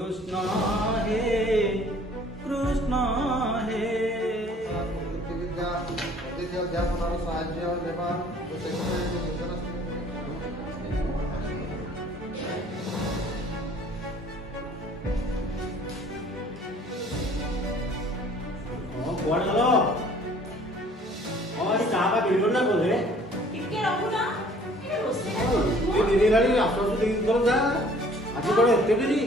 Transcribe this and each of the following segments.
कृष्ण हे कृष्ण हे अध्यापन साहाय्य ना बोले आज कौन एत डेरी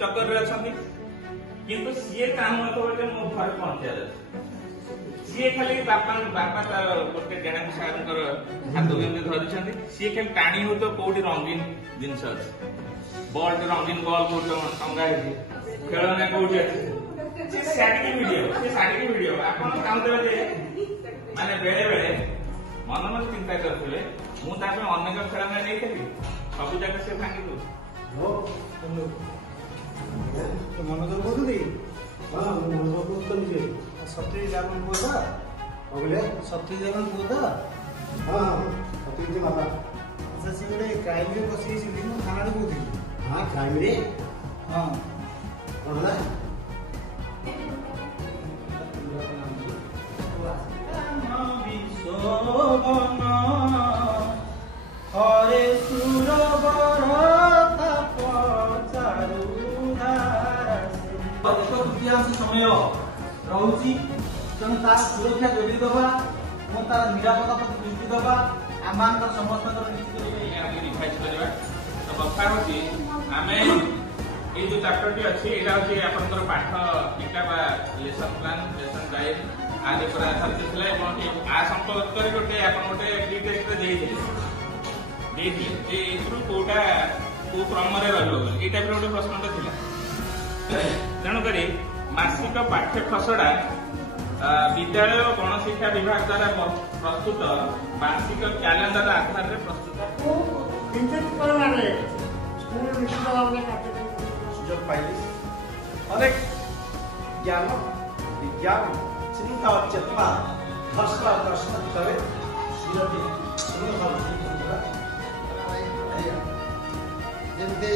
चक्कर किंतु सी काम मो घर पहुंचा सी खाली बापा बापा गोटे डेढ़ सार हाथ धरी सी खाली टाणी हो तो कौटी रंगीन जिनस अच्छे बॉल रंगीन बॉल कौट टंगा खेलना कौटी अच्छे साड़ी वीडियो आप माने बेले बेले मन मन चिंता करते मुझे अनेक खेलना नहीं सब जगह से भांगी दो तो मनोज कौन हाँ मनोज कौन सत्य जागरण पुआ बोले सत्य जागरण पुआ हाँ सत्य बाबा अच्छा सी गोटे क्राइम रे बस थाना कौन हाँ क्राइम रे हाँ कौन है हरे समय रोचे तेणु तार सुरक्षा जोड़ी दबा और तार निरापत्ता प्रति दृष्टि दबा आम समस्त कथा हमें ये जो चैप्टर टी अच्छी यहाँ हूँ पाठ टीका लेसन प्लान लेसन गाइड आदि पर आधारित आ संपर्क कर गोटे गोटे प्री टेस्ट कौटा कौ क्रम रही टाइप गोटे प्रश्न था तेणुक मासिक पाठ्य खसड़ा विद्यालय और गणशिक्षा विभाग द्वारा प्रस्तुत मासिक कैलेंडर आधार में प्रस्तुत सुजोग पाइले अनेक ज्ञान विज्ञान चिंता चेतना दर्शन दर्शन जमी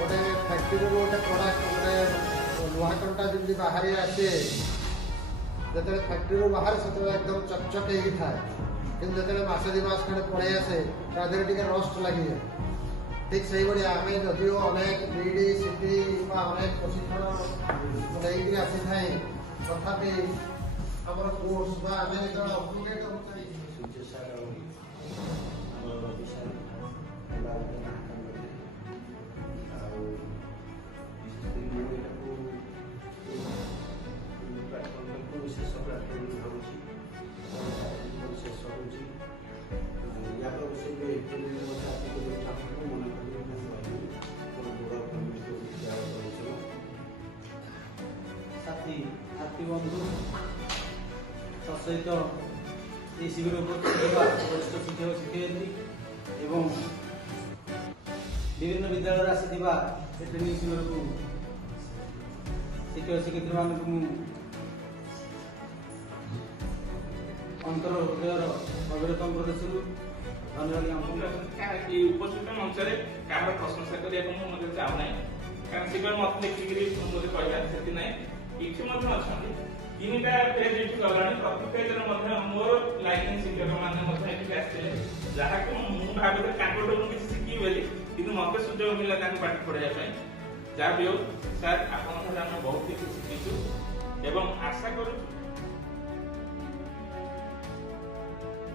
गोटे फैक्ट्री गोटे प्रोडक्ट गोटे लुहा कंटा जमी बाहर आसे जो फैक्ट्री बाहर से एकदम चकचक हो थाए कि जो मस दि मास खंडे पड़े आसे टे रस्ट लगी जाए ठीक से आम जदिव अनेक बीडी सीटी अनेक प्रशिक्षण लेकिन आसी था तथापि आम कोर्स आम जो अपडेट शेष ବନ୍ଧୁ ତା ସହିତ ଏହି ଶିବିର ଉପସ୍ଥିତ ଥିବା ବରିଷ୍ଠ ଶିକ୍ଷକ ଶିକ୍ଷୟିତ୍ରୀ ଏବଂ ବିଭିନ୍ନ ବିଦ୍ୟାଳୟରେ ଆସିଥିବା ଏ ଟ୍ରେନିଂ ଶିବିରକୁ ଶିକ୍ଷକ ଶିକ୍ଷୟିତ୍ରୀ ମାନଙ୍କୁ ମୁଁ ଅନ୍ତର ହୃଦୟର ଅବିରତ ପ୍ରଦର୍ଶନ ଧନ୍ୟବାଦ ଉପସ୍ଥିତ ମଞ୍ଚରେ କାହାର ପ୍ରଶଂସା କରିବାକୁ ମୁଁ ମଧ୍ୟ ଚାହୁଁନାହିଁ, କାରଣ ଶିବିର ମତେ ଦେଖିକିରି ମୋତେ କହିବା ସେଠି ନାହିଁ। ଏଠି ମଧ୍ୟ ଅଛନ୍ତି 3ଟା ଫେଜ୍ ଏଠି ଗଲାଣି, ପ୍ରତି ଫେଜ୍ରେ ମଧ୍ୟ ମୋର ଲାଇନିଂ ଶିକ୍ଷକ ମାନେ ମଧ୍ୟ ଏଠିକି ଆସିଥିଲେ, ଯାହାକୁ ମୁଁ ଭାବିଥିଲି ତାଙ୍କଠୁ ମୁଁ କିଛି ଶିଖିବି ବୋଲି, କିନ୍ତୁ ମତେ ସୁଯୋଗ ମିଳିଲା ତାଙ୍କୁ ପାଠ ପଢାଇବା ପାଇଁ। ଯାହା ବି ହଉ ସାର୍, ଆପଣଙ୍କ ଠାରୁ ଆମେ ବହୁତ କିଛି ଶିଖିଛୁ ଏବଂ ଆଶା କରୁଛୁ